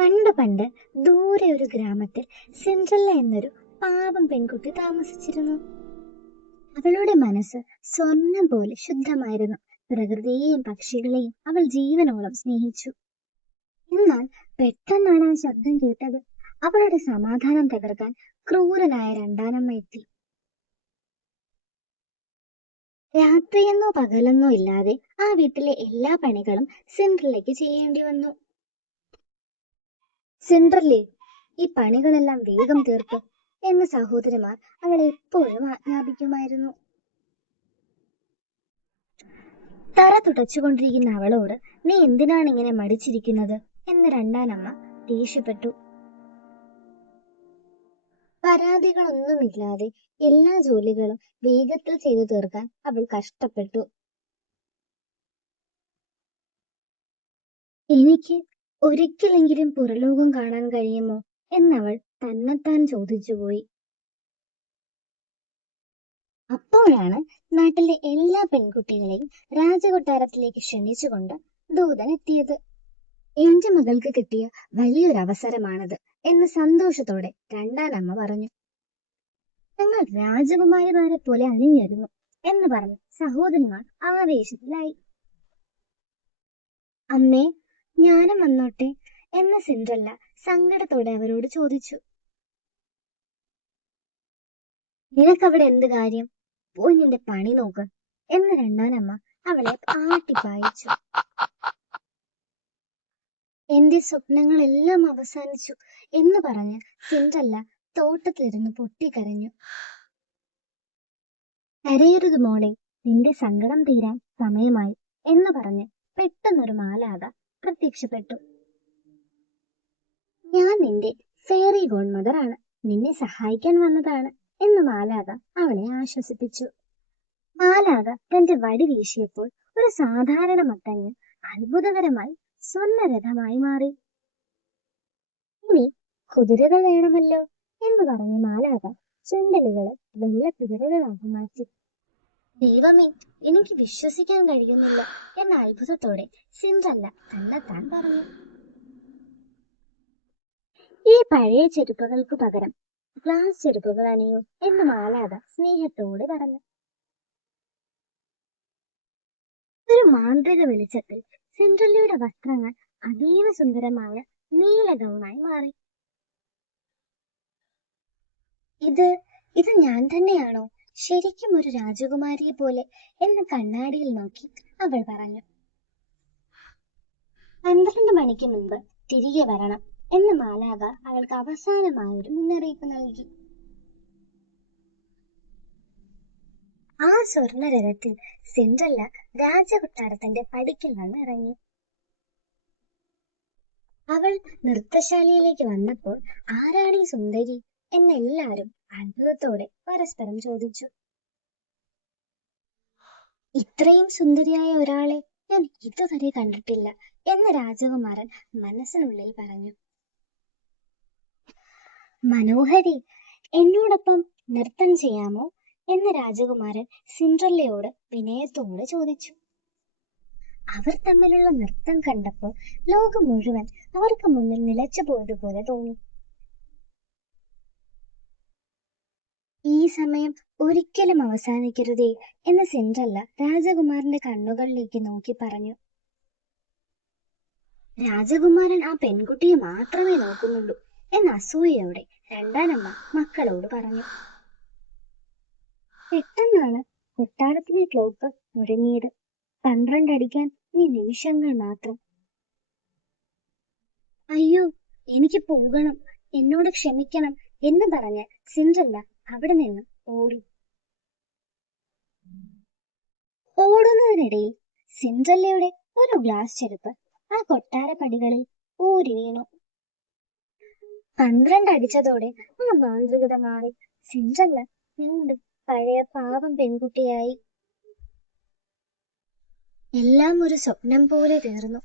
പണ്ട് പണ്ട് ദൂരെ ഒരു ഗ്രാമത്തിൽ സിൻഡ്രല്ല എന്നൊരു പാവം പെൺകുട്ടി താമസിച്ചിരുന്നു. അവളുടെ മനസ്സ് സ്വർണം പോലെ ശുദ്ധമായിരുന്നു. പ്രകൃതിയെയും പക്ഷികളെയും അവൾ ജീവനോളം സ്നേഹിച്ചു. എന്നാൽ പെട്ടെന്നാണ് ആ ശബ്ദം കേട്ടത്. അവളുടെ സമാധാനം തകർക്കാൻ ക്രൂരനായ രണ്ടാനമ്മ എത്തി. രാത്രിയെന്നോ പകലെന്നോ ഇല്ലാതെ ആ വീട്ടിലെ എല്ലാ പണികളും സിൻഡ്രല്ലയ്ക്ക് ചെയ്യേണ്ടി വന്നു. സിൻഡ്രല്ലേ, ഈ പണികളെല്ലാം വേഗം തീർക്ക് എന്ന് സഹോദരിമാർ അവളെ എപ്പോഴും ആജ്ഞാപിക്കുമായിരുന്നു. തറ തുടച്ചുകൊണ്ടിരിക്കുന്ന അവളോട് നീ എന്തിനാണ് ഇങ്ങനെ മടിച്ചിരിക്കുന്നത് എന്ന് രണ്ടാനമ്മ ദേഷ്യപ്പെട്ടു. പരാതികളൊന്നുമില്ലാതെ എല്ലാ ജോലികളും വേഗത്തിൽ ചെയ്തു തീർക്കാൻ അവൾ കഷ്ടപ്പെട്ടു. എനിക്ക് ഒരിക്കലെങ്കിലും പുറലോകം കാണാൻ കഴിയുമോ എന്നവൾ തന്നെത്താൻ ചോദിച്ചുപോയി. അപ്പോഴാണ് നാട്ടിലെ എല്ലാ പെൺകുട്ടികളെയും രാജകൊട്ടാരത്തിലേക്ക് ക്ഷണിച്ചുകൊണ്ട് ദൂതൻ എത്തിയത്. എന്റെ മകൾക്ക് കിട്ടിയ വലിയൊരു അവസരമാണത് എന്ന് സന്തോഷത്തോടെ രണ്ടാനമ്മ പറഞ്ഞു. ഞങ്ങൾ രാജകുമാരിമാരെ പോലെ അണിഞ്ഞിരുന്നു എന്ന് പറഞ്ഞ് സഹോദരിമാർ ആവേശത്തിലായി. അമ്മേ, ഞാനും വന്നോട്ടെ എന്ന് സിൻഡ്രല്ല സങ്കടത്തോടെ അവരോട് ചോദിച്ചു. നിനക്കവിടെ എന്ത് കാര്യം? പോയി നിന്റെ പണി നോക്ക് എന്ന് രണ്ടാനമ്മ അവളെ ആട്ടിപ്പായിച്ചു. എന്റെ സ്വപ്നങ്ങളെല്ലാം അവസാനിച്ചു എന്ന് പറഞ്ഞ് സിൻഡ്രല്ല തോട്ടത്തിലിരുന്ന് പൊട്ടിക്കരഞ്ഞു. കരയരുത് മോളെ, നിന്റെ സങ്കടം തീരാൻ സമയമായി എന്ന് പറഞ്ഞ് പെട്ടെന്നൊരു മാലാഖ പ്രത്യക്ഷപ്പെട്ടു. ഞാൻ നിന്റെ ഫെയറി ഗോഡ്മദർ ആണ്, നിന്നെ സഹായിക്കാൻ വന്നതാണ് എന്ന് മാലാഖ അവളെ ആശ്വസിപ്പിച്ചു. മാലാഖ തന്റെ വടി വീശിയപ്പോൾ ഒരു സാധാരണ മത്തങ്ങ് അത്ഭുതകരമായി സ്വർണ്ണരഥമായി മാറി. ഇനി കുതിരകൾ വേണമല്ലോ എന്ന് പറഞ്ഞ് മാലാഖ ചുണ്ടലുകളെ വെള്ള കുതിരകളാക്കി മാറ്റി. ദൈവമേ, എനിക്ക് വിശ്വസിക്കാൻ കഴിയുന്നില്ല എന്ന അത്ഭുതത്തോടെ സിൻഡ്രല്ല തന്നെത്താൻ പറഞ്ഞു. ഈ പഴയ ചെരുപ്പുകൾക്ക് പകരം ഗ്ലാസ് ചെരുപ്പുകൾ അണിയൂ എന്ന് മാലാഖ സ്നേഹത്തോടെ പറഞ്ഞു. ഒരു മാന്ത്രിക വെളിച്ചത്തിൽ സിൻഡ്രല്ലയുടെ വസ്ത്രങ്ങൾ അതീവ സുന്ദരമായ നീല ഗൗണായി മാറി. ഇത് ഞാൻ തന്നെയാണോ, ശരിക്കും ഒരു രാജകുമാരിയെ പോലെ എന്ന് കണ്ണാടിയിൽ നോക്കി അവൾ പറഞ്ഞു. 12 മണിക്ക് മുൻപ് തിരികെ വരണം എന്ന് മാലാഖ അവൾക്ക് അവസാനമായ ഒരു മുന്നറിയിപ്പ് നൽകി. ആ സ്വർണ്ണരഥത്തിൽ സിൻഡ്രല്ല രാജകൊട്ടാരത്തിന്റെ പടിക്കൽ വന്ന് ഇറങ്ങി. അവൾ നൃത്തശാലയിലേക്ക് വന്നപ്പോൾ ആരാണീ സുന്ദരി എന്നെല്ലാരും അത്ഭുതത്തോടെ പരസ്പരം ചോദിച്ചു. ഇത്രയും സുന്ദരിയായ ഒരാളെ ഞാൻ ഇതുവരെ കണ്ടിട്ടില്ല എന്ന് രാജകുമാരൻ മനസ്സിനുള്ളിൽ പറഞ്ഞു. മനോഹരി, എന്നോടൊപ്പം നൃത്തം ചെയ്യാമോ എന്ന് രാജകുമാരൻ സിൻഡ്രല്ലയോട് വിനയത്തോടെ ചോദിച്ചു. അവർ തമ്മിലുള്ള നൃത്തം കണ്ടപ്പോൾ ലോകം മുഴുവൻ അവർക്ക് മുന്നിൽ നിലച്ചു പോയതുപോലെ തോന്നി. ഈ സമയം ഒരിക്കലും അവസാനിക്കരുതേ എന്ന് സിൻഡ്രല്ല രാജകുമാരന്റെ കണ്ണുകളിലേക്ക് നോക്കി പറഞ്ഞു. രാജകുമാരൻ ആ പെൺകുട്ടിയെ മാത്രമേ നോക്കുന്നുള്ളൂ എന്ന് അസൂയയോടെ രണ്ടാനമ്മ മക്കളോട് പറഞ്ഞു. പെട്ടെന്നാണ് കൊട്ടാരത്തിലെ ക്ലോക്ക് മുഴങ്ങിയത്. 12 അടിക്കാൻ ഈ നിമിഷങ്ങൾ മാത്രം. അയ്യോ, എനിക്ക് പോകണം, എന്നോട് ക്ഷമിക്കണം എന്ന് പറഞ്ഞ് സിൻഡ്രല്ല അവിടെ നിന്ന് ഓടി. ഓടുന്നതിനിടയിൽ സിൻഡ്രല്ലയുടെ ഒരു ഗ്ലാസ് ചെരുപ്പ് ആ കൊട്ടാര പടികളിൽ ഊരി വീണു. 12 അടിച്ചതോടെ ആ മാന്ത്രികത മാറി. സിൻഡ്രല്ല വീണ്ടും പഴയ പാവം പെൺകുട്ടിയായി. എല്ലാം ഒരു സ്വപ്നം പോലെ തീർന്നു.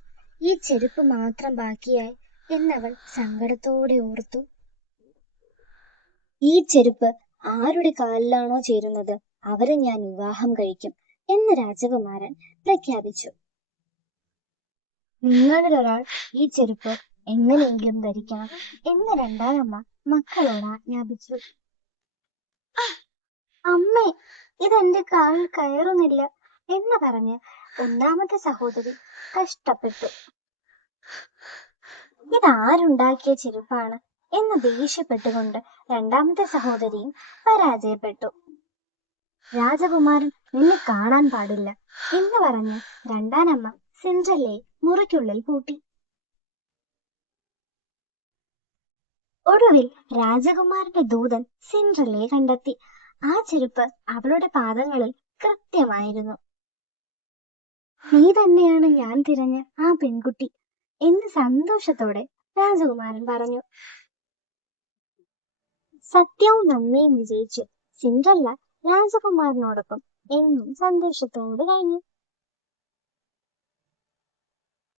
ഈ ചെരുപ്പ് മാത്രം ബാക്കിയായി എന്നവൾ സങ്കടത്തോടെ ഓർത്തു. ഈ ചെരുപ്പ് ആരുടെ കാലിലാണോ ചേരുന്നത് അവരെ ഞാൻ വിവാഹം കഴിക്കും എന്ന് രാജകുമാരൻ പ്രഖ്യാപിച്ചു. നിങ്ങളിൽ ഒരാൾ ഈ ചെരുപ്പ് എങ്ങനെയെങ്കിലും ധരിക്കണം എന്ന് രണ്ടാനമ്മ മക്കളോട് ആജ്ഞാപിച്ചു. അമ്മേ, ഇതെന്റെ കാലിൽ കയറുന്നില്ല എന്ന് പറഞ്ഞ് ഒന്നാമത്തെ സഹോദരി കഷ്ടപ്പെട്ടു. ഇതാരുണ്ടാക്കിയ ചെരുപ്പാണ് എന്ന് ദേഷ്യപ്പെട്ടുകൊണ്ട് രണ്ടാമത്തെ സഹോദരിയും പരാജയപ്പെട്ടു. രാജകുമാരൻ നിന്നെ കാണാൻ പാടില്ല എന്ന് പറഞ്ഞ് രണ്ടാനമ്മ സിൻഡ്രല്ലയെ മുറിക്കുള്ളിൽ പൂട്ടി. ഒടുവിൽ രാജകുമാരന്റെ ദൂതൻ സിൻഡ്രല്ലയെ കണ്ടെത്തി. ആ ചെരുപ്പ് അവളുടെ പാദങ്ങളിൽ കൃത്യമായിരുന്നു. നീ തന്നെയാണ് ഞാൻ തിരഞ്ഞ ആ പെൺകുട്ടി എന്ന് സന്തോഷത്തോടെ രാജകുമാരൻ പറഞ്ഞു. സത്യവും നന്മയും വിജയിച്ചു. സിൻഡ്രല്ല രാജകുമാരനോടൊപ്പം എന്നും സന്തോഷത്തോടെ കഴിഞ്ഞു.